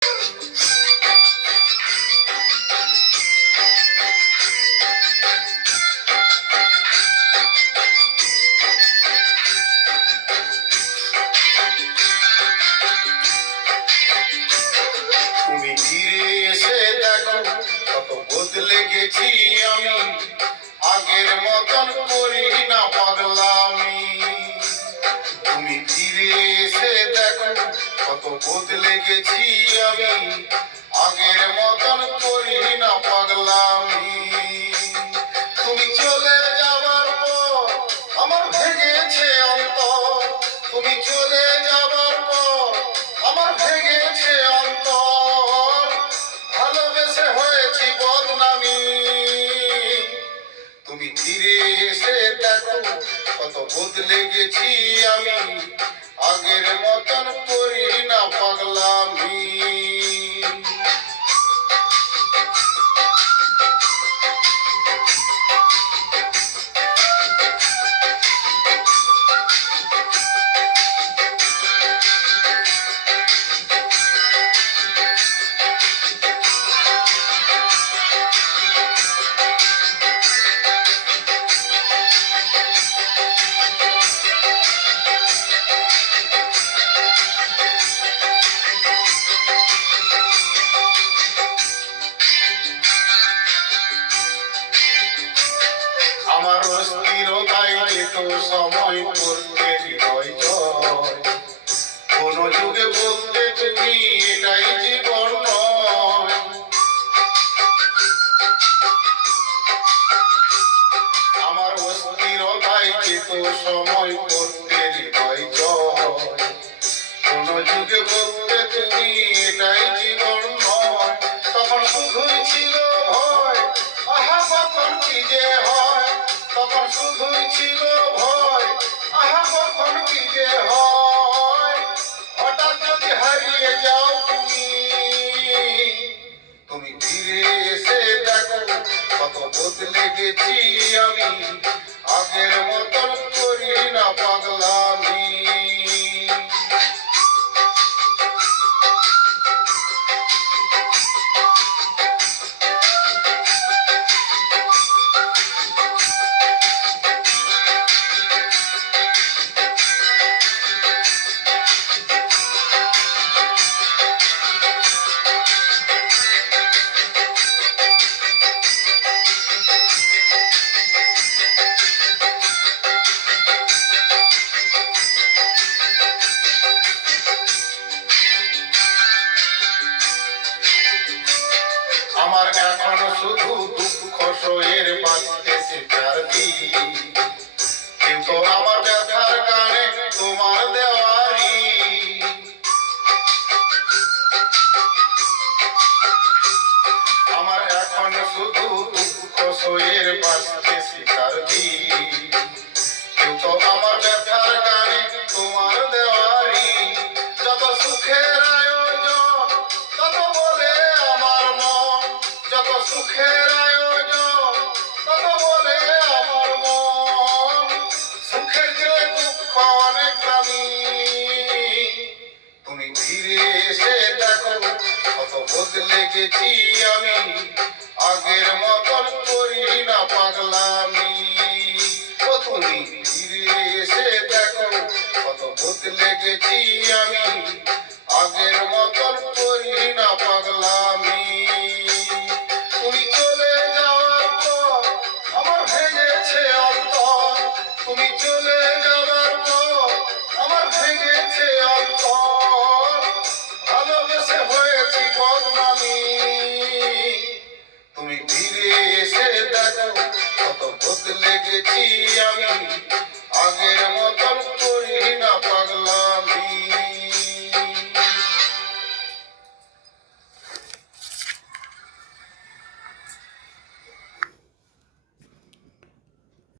তুমি ফিরে এসে দেখো কত বদলে গেছি আমি, আগের মতন করি না পাগলামি। তুমি ফিরে এসে দেখো কত বদলে গেছি আমি, আগের মতন করি না পাগলামি। তুমি চলে যাবার পর আমার ভেঙেছে অন্তর, তুমি চলে যাবার পর আমার ভেঙেছে অন্তর, ভালোবেসে হয়েছি বদনামি। তুমি ফিরে এসে দেখো কত বদলে গেছি আমি, আগের মতন করি না পাগলামি। আমার অস্থিরতায় যেত সময় করতে হৃদয় জয়, কোন যুগে বলতে তুমি এটাই জীবন নয়। আমার অস্থিরতায় যেত সময় করতে হৃদয় জয়, কোন যুগে বলতে তুমি এটাই জীবন নয়। তখন শুধুই ছিল ভয়, আহা কখন কি যে হয়, তখন শুধুই ছিল ভয়, আহা কখন কি যে হয়। হঠাৎ যদি হারিয়ে যাও তুমি, তুমি ফিরে এসে দেখো কত বদলে গেছি আমি, আগের মতন করি না পাগলামি। আমার এখনো শুধু দুঃখ সয়ের বাঁচতেছে চারদিন, কিন্তু আমার ব্যথার গানে তোমার দেওয়ারি। আমার এখনো শুধু দুঃখ সয়ের বাঁচতেছে চারদিন, কিন্তু আমার ব্যথার গানে তোমার দেওয়ারি। যত সুখের আয়োজন তত বলে আমার মন, যত সুখের আয়োজন তত বলে আমার মন, সুখের চেয়ে দুঃখ অনেক দামি। তুমি ফিরে এসে দেখো কত বদলে গেছি আমি, আগের মতন করি না পাগলামি। ও তুমি ফিরে এসে দেখো কত বদলে গেছি আমি, আগের মতন করি না পাগলামি। তুমি চলে যাওয়ার পর আমার ভেঙেছে অন্তর, তুমি চলে যাওয়ার পর আমার ভেঙেছে অন্তর, ভালোবেসে হয়েছি বদনামি। তুমি ফিরে এসে দেখো কত বদলে গেছি আমি, আগের